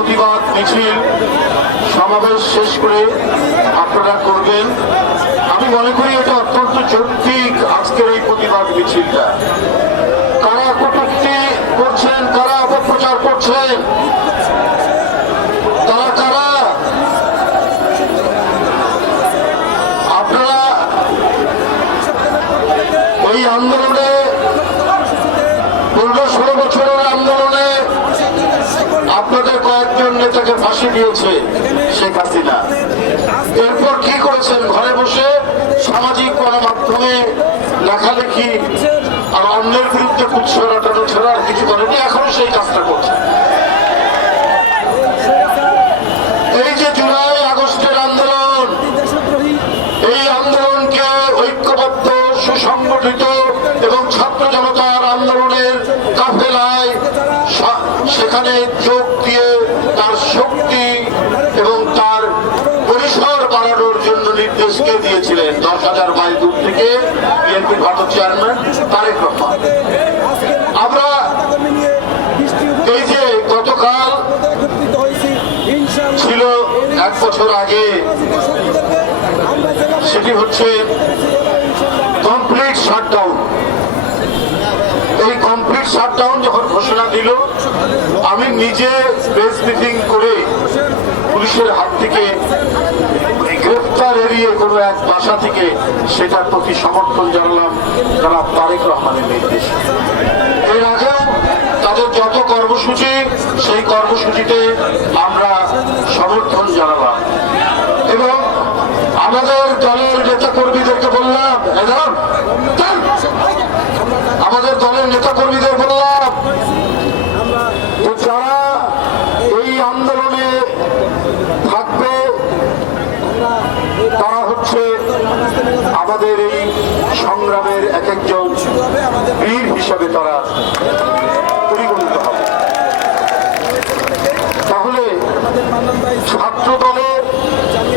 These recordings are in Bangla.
প্রতিবাদ মিছিল সমাবেশ শেষ করে আপনারা করবেন। আমি মনে করি এটা অত্যন্ত যৌক্তিক আজকের এই প্রতিবাদ মিছিলটা। কারা কটুক্তি করছেন, কারা অপপ্রচার করছেন তারা কারা আপনারা এই আন্দোলনে পনেরো ষোলো বছরের আন্দোলনে আপনাদের কয়েকজন নেতাকে ফাঁসি দিয়েছে শেখ হাসিনা। এরপর কি করেছেন? ঘরে বসে সামাজিক গণমাধ্যমে লেখালেখি আর অন্যের বিরুদ্ধে কুৎস ছাড়া আর কিছু করেনি, এখনও সেই কাজটা করছে। এই যে জুলাই আগস্টের আন্দোলন, এই আন্দোলনকে ঐক্যবদ্ধ, সুসংগঠিত এবং ছাত্র জনতার আন্দোলনের কাফেলায় সেখানে যোগ দিয়ে তার শক্তি এবং তার পরিসর বাড়ানোর জন্য নির্দেশ কে দিয়েছিলেন। দশ হাজার মাইল দূর থেকে বিএনপি ভারত চেয়ারম্যান তারেক রহমান। আমরা এই যে গতকাল ছিল এক বছর আগে, সেটি হচ্ছে কমপ্লিট শাটডাউন শাটডাউন যখন ঘোষণা দিল, আমি নিজে প্রেস মিটিং করে পুলিশের হাত থেকে গ্রেপ্তার এড়িয়ে কোনো এক বাসা থেকে সেটার প্রতি সমর্থন জানলাম তারা তারেক রহমানের নির্দেশ। এর আগেও তাদের যত কর্মসূচি, সেই কর্মসূচিতে আমরা সমর্থন জানালাম এবং আমাদের দলের নেতা কর্মীদেরকে বললাম "এই দাঁড়ান, দাঁড়ান।" আমাদের দলের নেতা কর্মীদের বললাম যে যারা এই আন্দোলনে থাকবে তারা হচ্ছে আমাদের এই সংগ্রামের এক একজন বীর হিসাবে তারা পরিগণিত হবে। তাহলে ছাত্র দলের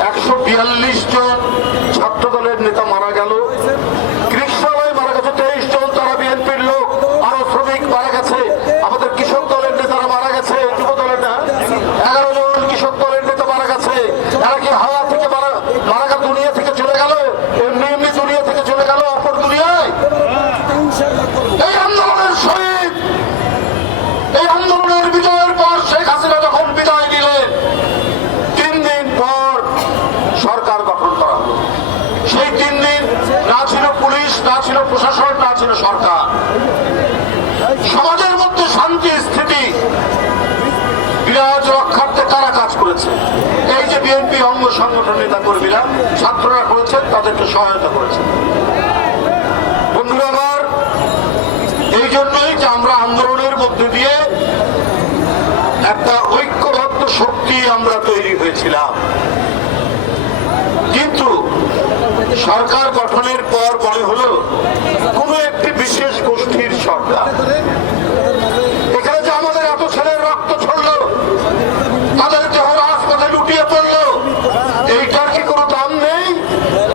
একশো বিয়াল্লিশ জন ছাত্র দলের নেতা মারা গেল। গেছে, তেইশ জন, তারা আরও শ্রমিক মারা গেছে, আমাদের কৃষক দলের মারা গেছে এগারো জন কৃষক দলের নেতা মারা গেছে। এরা কি হাওয়া থেকে মারা মারা গেল দুনিয়া থেকে চলে গেল এমনি এমনি দুনিয়া থেকে চলে গেল অপর দুনিয়ায় এই আন্দোলনের শহীদ এই আন্দোলনের বিজয়ের পর শেখ হাসিনা যখন বিদায় নিলেন তিন দিন পর সরকার গঠন করা হলো সেই তিন দিন না ছিল পুলিশ না ছিল প্রশাসন না ছিল সরকার। সমাজের মধ্যে শান্তি, স্থিতি, বিরাজ, রক্ষার্থে কারা কাজ করেছে। এই যে বিএনপি অঙ্গ সংগঠন নেতা কর্মীরা ছাত্ররা করেছেন তাদেরকে সহায়তা করেছে। বন্ধুরা আমার, এই জন্যই যে আমরা আন্দোলনের মধ্যে দিয়ে একটা ঐক্যবদ্ধ শক্তি আমরা তৈরি হয়েছিলাম। কিন্তু সরকার গঠনের পর মনে হলো